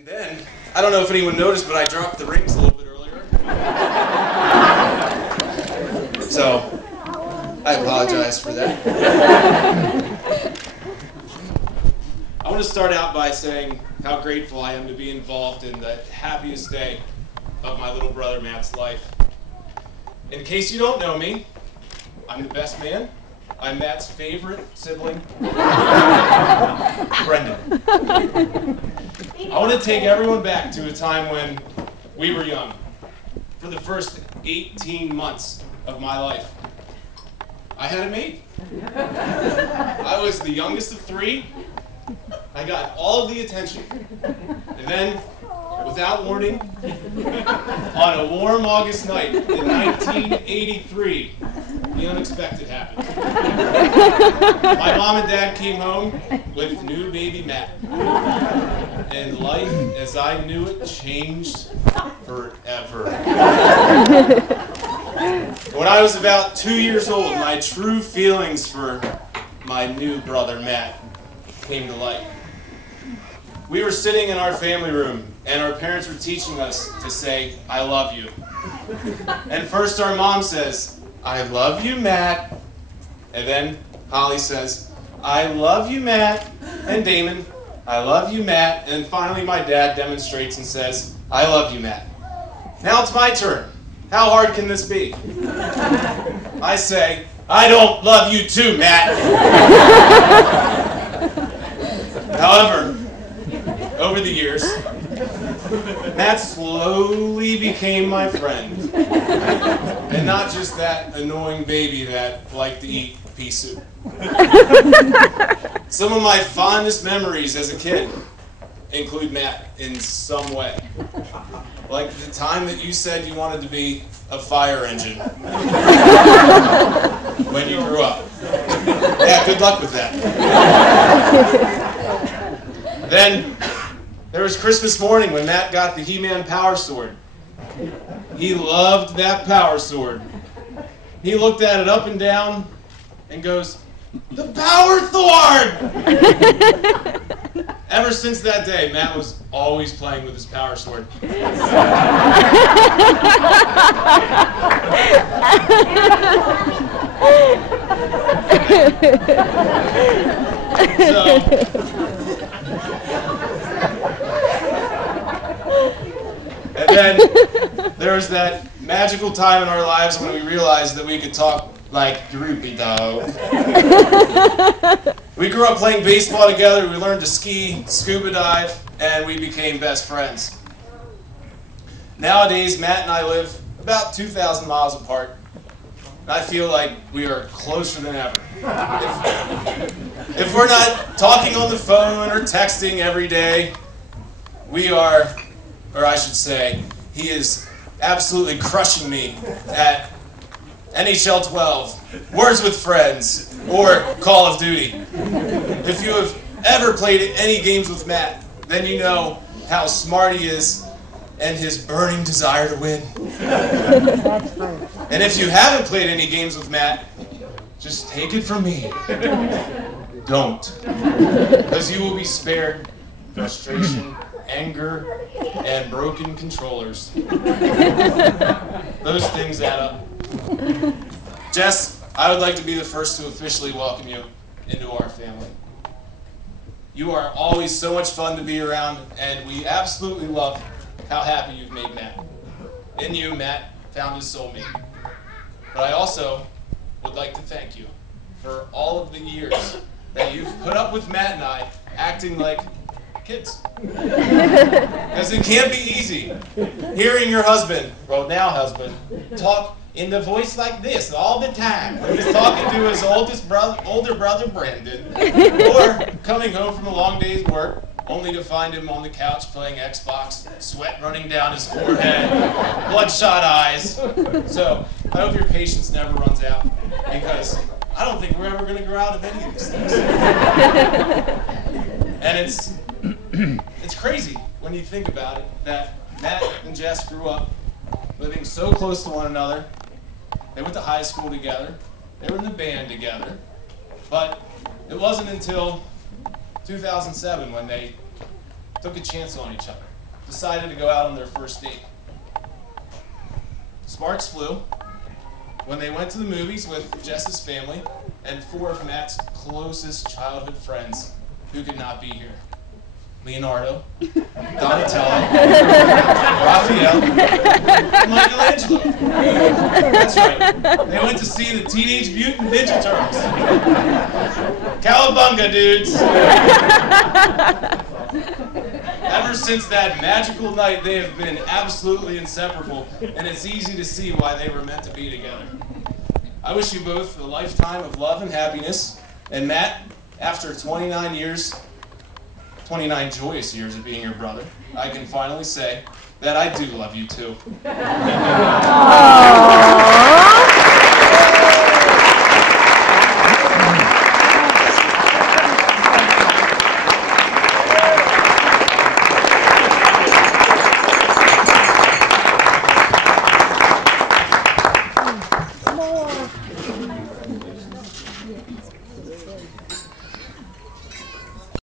And then, I don't know if anyone noticed, but I dropped the rings a little bit earlier. So, I apologize for that. I want to start out by saying how grateful I am to be involved in the happiest day of my little brother Matt's life. In case you don't know me, I'm the best man. I'm Matt's favorite sibling, Brendan. I want to take everyone back to a time when we were young. For the first 18 months of my life, I had a mate. I was the youngest of three. I got all of the attention. And then, without warning, on a warm August night in 1983, the unexpected happened. My mom and dad came home with new baby Matt. And life, as I knew it, changed forever. When I was about 2 years old, my true feelings for my new brother Matt came to light. We were sitting in our family room, and our parents were teaching us to say, "I love you." And first our mom says, "I love you, Matt." And then Holly says, "I love you, Matt." And Damon, "I love you, Matt." And finally my dad demonstrates and says, "I love you, Matt." Now it's my turn. How hard can this be? I say, "I don't love you too, Matt." However, over the years, Matt slowly became my friend. And not just that annoying baby that liked to eat pea soup. Some of my fondest memories as a kid include Matt in some way. Like the time that you said you wanted to be a fire engine when you grew up. Yeah, good luck with that. Then there was Christmas morning when Matt got the He-Man Power Sword. He loved that Power Sword. He looked at it up and down and goes, "The Power Sword!" Ever since that day, Matt was always playing with his Power Sword. And then there was that magical time in our lives when we realized that we could talk like Droopy Dog. We grew up playing baseball together, we learned to ski, scuba dive, and we became best friends. Nowadays, Matt and I live about 2,000 miles apart, and I feel like we are closer than ever. If we're not talking on the phone or texting every day, we are, or I should say, he is absolutely crushing me at NHL 12, Words with Friends, or Call of Duty. If you have ever played any games with Matt, then you know how smart he is and his burning desire to win. And if you haven't played any games with Matt, just take it from me. Don't. Because you will be spared frustration, anger, and broken controllers. Those things add up. Jess, I would like to be the first to officially welcome you into our family. You are always so much fun to be around, and we absolutely love how happy you've made Matt. In you, Matt found his soulmate. But I also would like to thank you for all of the years that you've put up with Matt and I acting like kids. Because it can't be easy hearing your husband, well now husband, talk in the voice like this all the time when he's talking to his older brother Brendan, or coming home from a long day's work only to find him on the couch playing Xbox, sweat running down his forehead, bloodshot eyes. So I hope your patience never runs out, because I don't think we're ever going to grow out of any of these things. And it's crazy when you think about it that Matt and Jess grew up living so close to one another. They went to high school together. They were in the band together. But it wasn't until 2007 when they took a chance on each other, decided to go out on their first date. Sparks flew when they went to the movies with Jess's family and 4 of Matt's closest childhood friends who could not be here. Leonardo, Donatello, Raphael, and Michelangelo. That's right. They went to see the Teenage Mutant Ninja Turtles. Cowabunga, dudes! Ever since that magical night, they have been absolutely inseparable, and it's easy to see why they were meant to be together. I wish you both a lifetime of love and happiness. And Matt, after 29 joyous years of being your brother, I can finally say that I do love you too.